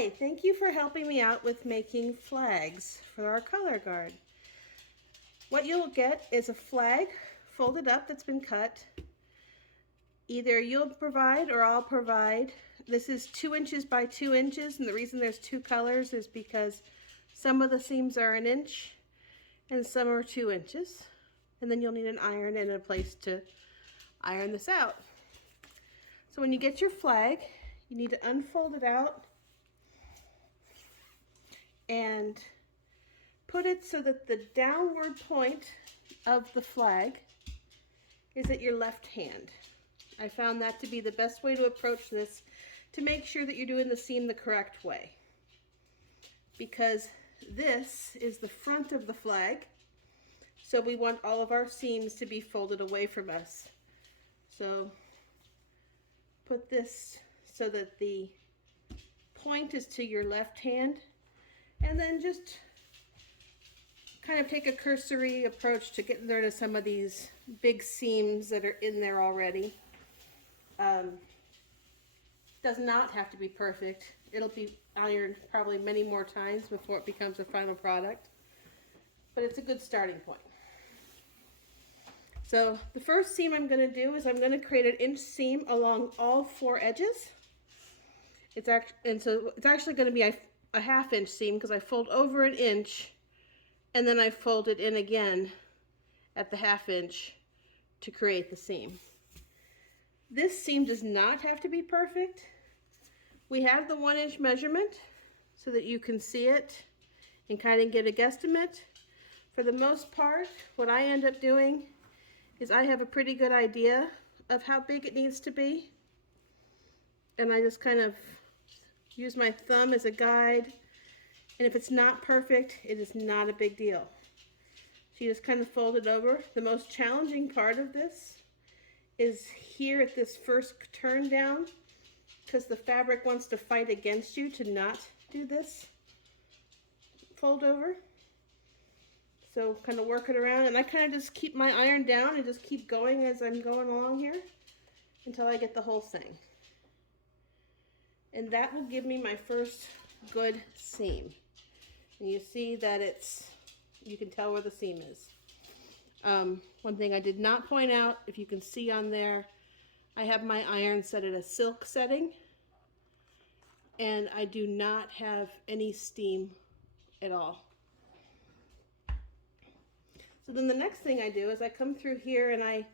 Hi, thank you for helping me out with making flags for our color guard. What you'll get is a flag folded up that's been cut. Either you'll provide or I'll provide. This is 2 inches by 2 inches, and the reason there's two colors is because some of the seams are 1 inch and some are 2 inches. And then you'll need an iron and a place to iron this out. So when you get your flag, you need to unfold it out and put it so that the downward point of the flag is at your left hand. I found that to be the best way to approach this to make sure that you're doing the seam the correct way. Because this is the front of the flag, so we want all of our seams to be folded away from us. So put this so that the point is to your left hand, and then just kind of take a cursory approach to getting rid of some of these big seams that are in there already. Does not have to be perfect. It'll be ironed probably many more times before it becomes a final product, but it's a good starting point. So the first seam I'm going to do is I'm going to create an inch seam along all 4 edges. It's actually going to be a 1/2 inch seam because I fold over 1 inch and then I fold it in again at the 1/2 inch to create the seam. This seam does not have to be perfect. We have the 1 inch measurement so that you can see it and kind of get a guesstimate. For the most part, what I end up doing is I have a pretty good idea of how big it needs to be. And I just kind of use my thumb as a guide. And if it's not perfect, it is not a big deal. So you just kind of fold it over. The most challenging part of this is here at this first turn down, because the fabric wants to fight against you to not do this fold over. So kind of work it around, and I kind of just keep my iron down and just keep going as I'm going along here until I get the whole thing. And that will give me my first good seam. And you see that you can tell where the seam is. One thing I did not point out, if you can see on there, I have my iron set at a silk setting, and I do not have any steam at all. So then the next thing I do is I come through here and I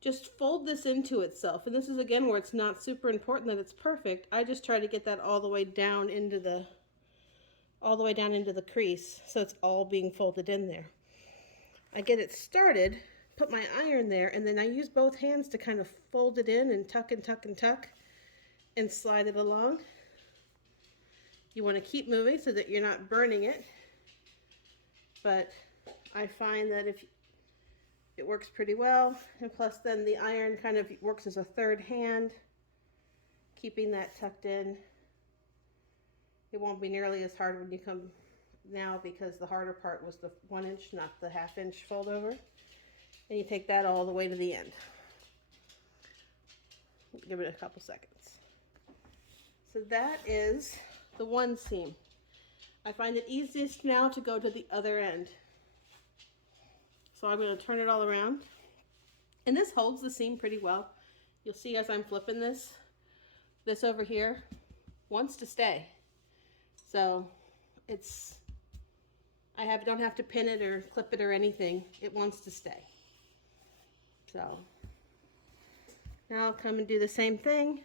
just fold this into itself. And this is again where it's not super important that it's perfect. I just try to get that all the way down into the crease, so it's all being folded in there. I get it started, put my iron there, and then I use both hands to kind of fold it in and tuck and tuck and tuck and slide it along. You want to keep moving so that you're not burning it, but I find that if it works pretty well, and plus then the iron kind of works as a third hand, keeping that tucked in. It won't be nearly as hard when you come now because the harder part was the 1 inch, not the 1/2 inch fold over. And you take that all the way to the end. Give it a couple seconds. So that is the one seam. I find it easiest now to go to the other end. So I'm going to turn it all around. And this holds the seam pretty well. You'll see as I'm flipping this over here wants to stay. So don't have to pin it or clip it or anything. It wants to stay. So now I'll come and do the same thing.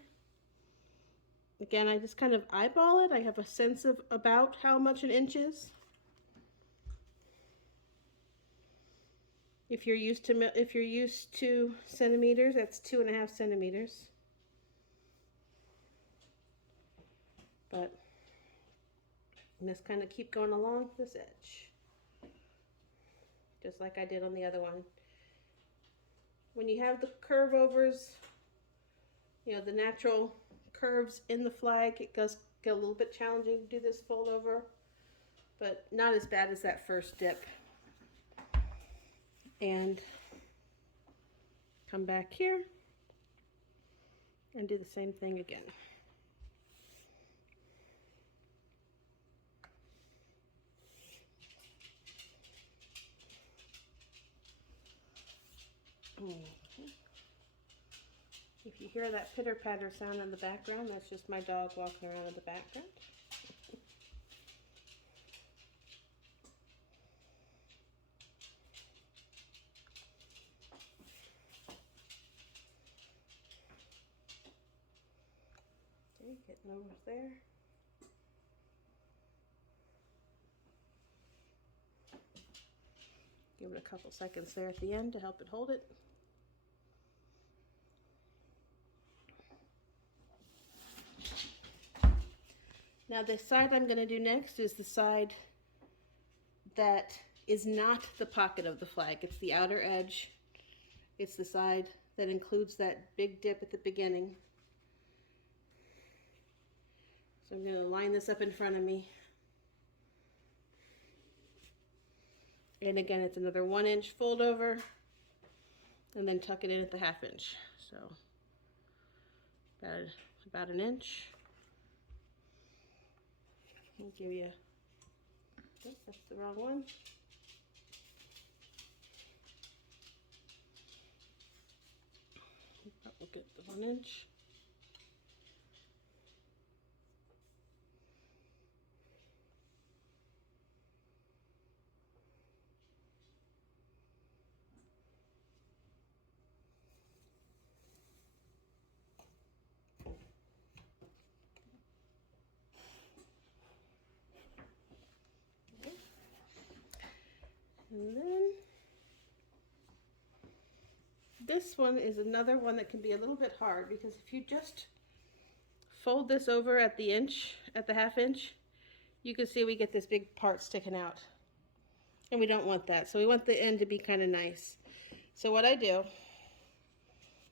Again, I just kind of eyeball it. I have a sense of about how much 1 inch is. If you're used to centimeters, that's 2.5 centimeters. But just kind of keep going along this edge, just like I did on the other one. When you have the curve overs, the natural curves in the flag, it does get a little bit challenging to do this fold over, but not as bad as that first dip. And come back here and do the same thing again. If you hear that pitter-patter sound in the background, that's just my dog walking around in the background. Okay, getting over there. Give it a couple seconds there at the end to help it hold it. Now the side I'm going to do next is the side that is not the pocket of the flag. It's the outer edge. It's the side that includes that big dip at the beginning. So I'm going to line this up in front of me. And again, it's another 1 inch fold over and then tuck it in at the 1/2 inch. So about an inch. I'll give you, oh, that's the wrong one. We'll get the 1 inch. And then this one is another one that can be a little bit hard, because if you just fold this over at the inch, at the 1/2 inch, you can see we get this big part sticking out. And we don't want that. So we want the end to be kind of nice. So what I do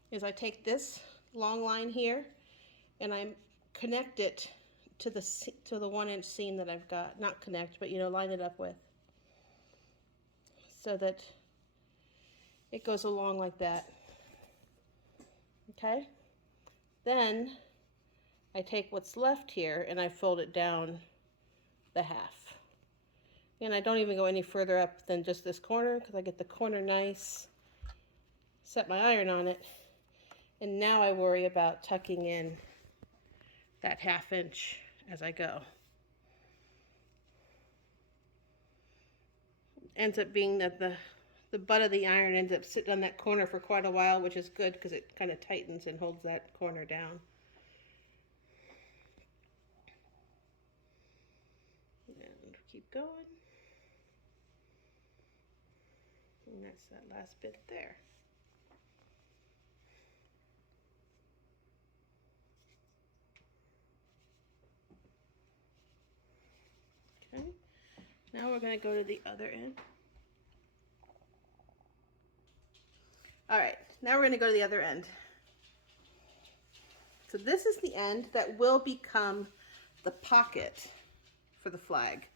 is I take this long line here and I connect it to the 1 inch seam that I've got. Not connect, but line it up with, so that it goes along like that. Okay? Then I take what's left here and I fold it down the 1/2. And I don't even go any further up than just this corner, because I get the corner nice, set my iron on it, and now I worry about tucking in that 1/2 inch as I go. Ends up being that the butt of the iron ends up sitting on that corner for quite a while, which is good because it kind of tightens and holds that corner down. And keep going. And that's that last bit there. Okay, now we're going to go to the other end. All right, now we're going to go to the other end. So this is the end that will become the pocket for the flag.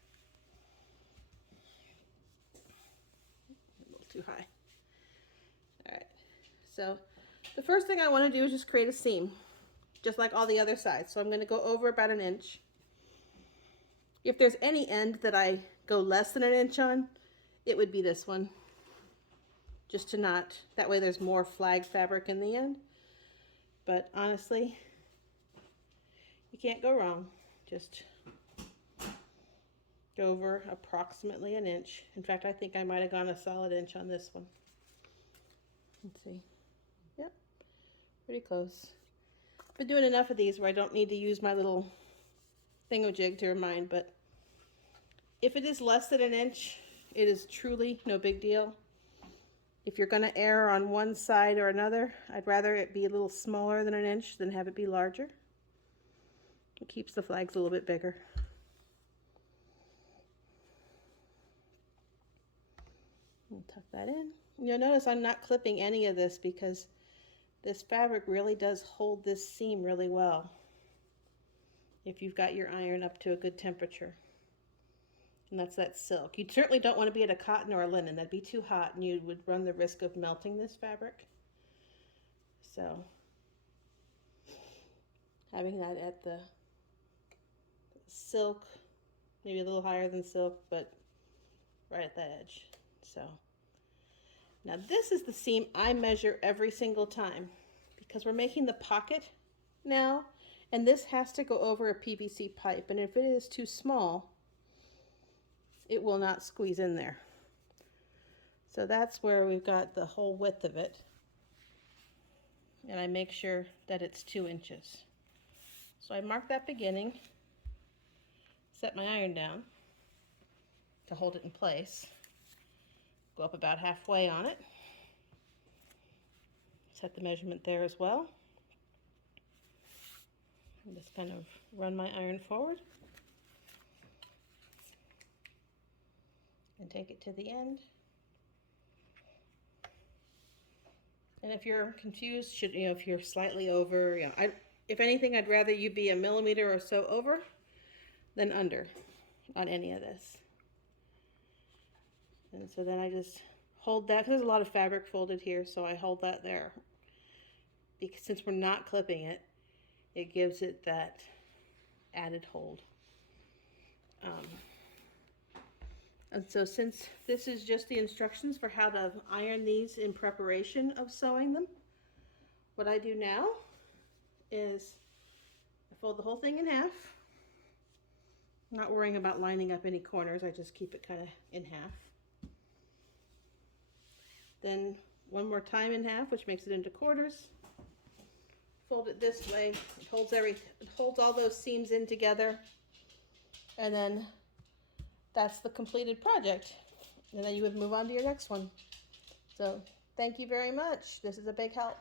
A little too high. All right, so the first thing I want to do is just create a seam, just like all the other sides. So I'm going to go over about an inch. If there's any end that I go less than an inch on, it would be this one. Just to not, that way there's more flag fabric in the end. But honestly, you can't go wrong. Just go over approximately an inch. In fact, I think I might have gone a solid inch on this one. Let's see. Yep, pretty close. I've been doing enough of these where I don't need to use my little thingamajig to remind, but if it is less than an inch, it is truly no big deal. If you're going to err on one side or another, I'd rather it be a little smaller than an inch than have it be larger. It keeps the flags a little bit bigger. And tuck that in. You'll notice I'm not clipping any of this because this fabric really does hold this seam really well if you've got your iron up to a good temperature. And that's that silk. You certainly don't want to be at a cotton or a linen. That'd be too hot and you would run the risk of melting this fabric. So having that at the silk, maybe a little higher than silk, but right at the edge. So Now this is the seam I measure every single time because we're making the pocket now, and this has to go over a PVC pipe, and if it is too small, it will not squeeze in there. So that's where we've got the whole width of it, and I make sure that it's 2 inches. So I mark that beginning, set my iron down to hold it in place, go up about halfway on it, set the measurement there as well, and just kind of run my iron forward and take it to the end. And if you're confused, if you're slightly over, if anything, I'd rather you be a millimeter or so over than under on any of this. And so then I just hold that, because there's a lot of fabric folded here, so I hold that there. Because since we're not clipping it, it gives it that added hold. And so since this is just the instructions for how to iron these in preparation of sewing them, what I do now is I fold the whole thing in half. I'm not worrying about lining up any corners, I just keep it kind of in half. Then one more time in half, which makes it into quarters. Fold it this way, it holds all those seams in together, and then that's the completed project. And then you would move on to your next one. So thank you very much. This is a big help.